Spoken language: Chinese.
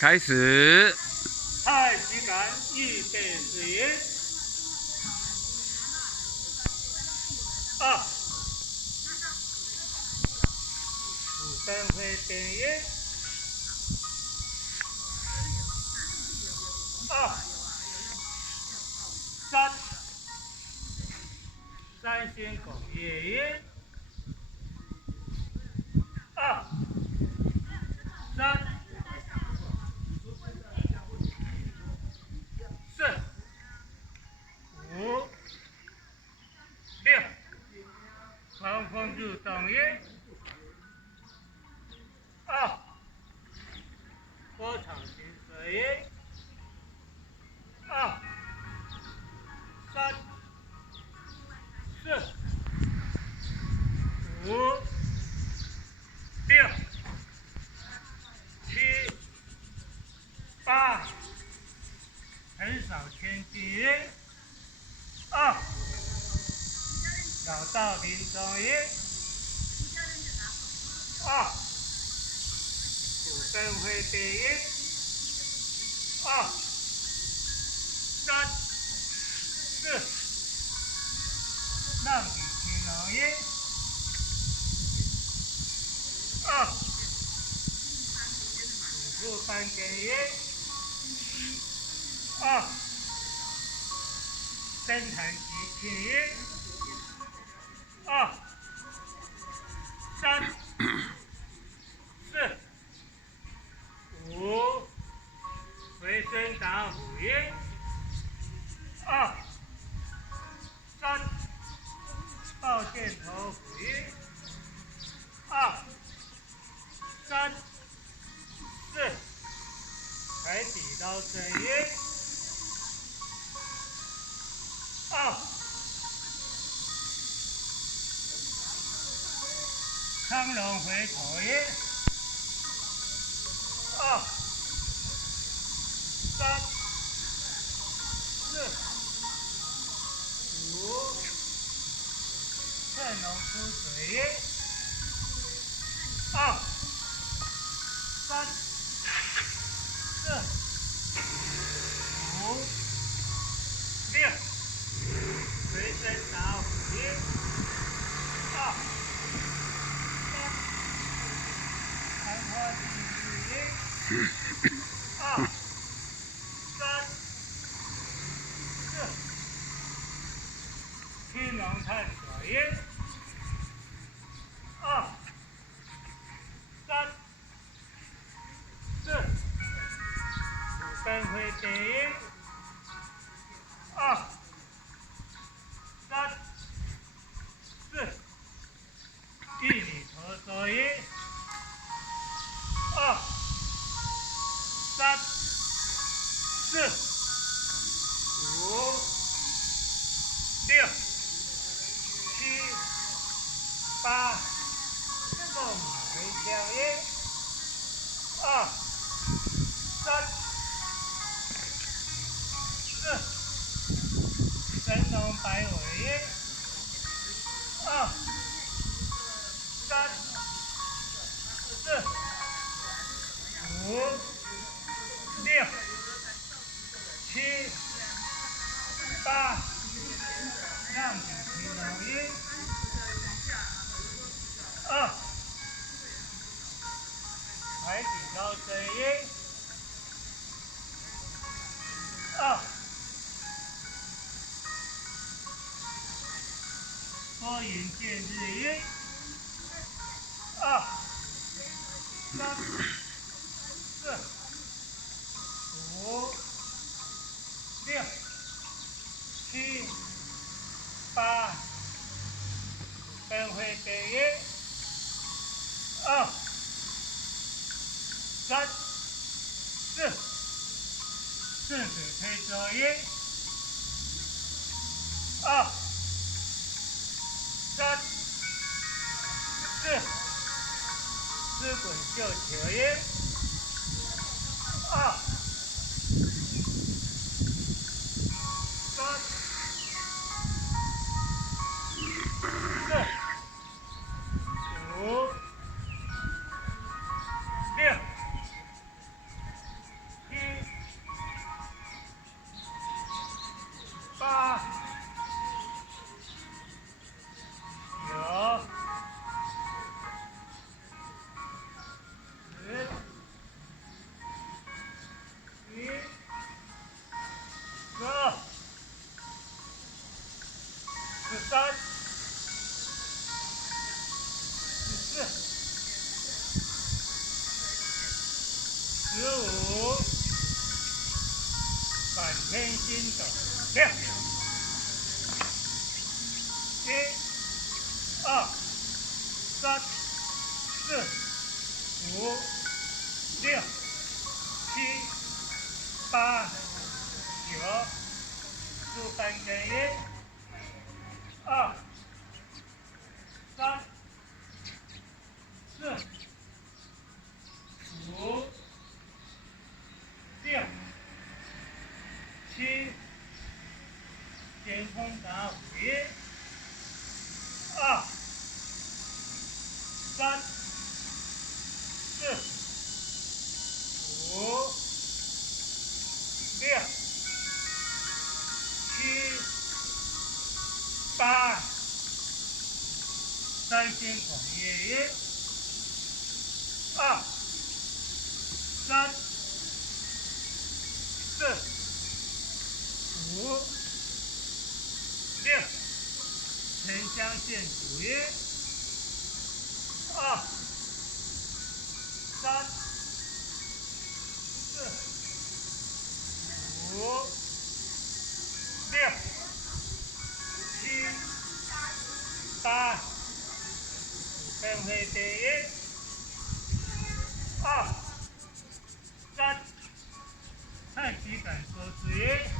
开始。太极杆预备起。2，俯身回边一。2、3，三星拱夜一。2、3、4、5、6，狂风入洞一。2，波场行水一。2、3、4、5、6、7、8，横扫千斤。2，绕道林中一。2，俯身回边一。2、3、4，浪底青龙一。2，虎步半根一。2，深潭急青一。2、3、4、5，回身打虎一。2、3，抱剑头虎一。2、3、4，海底捞针一。2、苍龙回头一。2、3、4、5，趁龙出水一。2、3、4、5、6，回身打虎一。2、3，昙花继续一。2、3、4，青龙探索一。2、3、4，俯身回边一。2、3、4，一里头走一。2、3、4、5、6、7、8，纵马回枪一。2、3、4，神龙摆尾一。2、3、4、5、6、7、8，浪底青龙一。2，海底捞针一。2，拨云见日一。2、3、4、5、6、7、8，奔回边一。2、3、4，顺水推舟一。2、3、4，狮滚绣球一。2、3、4、5、6、15，满天星斗亮。1、2、3、4、5、6、7、8、9，数3个1、2、3、4、5、6、7，天空打5、1、2、3、4、5、6、7、8，3星孔1、2、3、4、5、6，城乡线组1、2、3、4、5、6、7、8，分配第1、2、3，太极感说之1。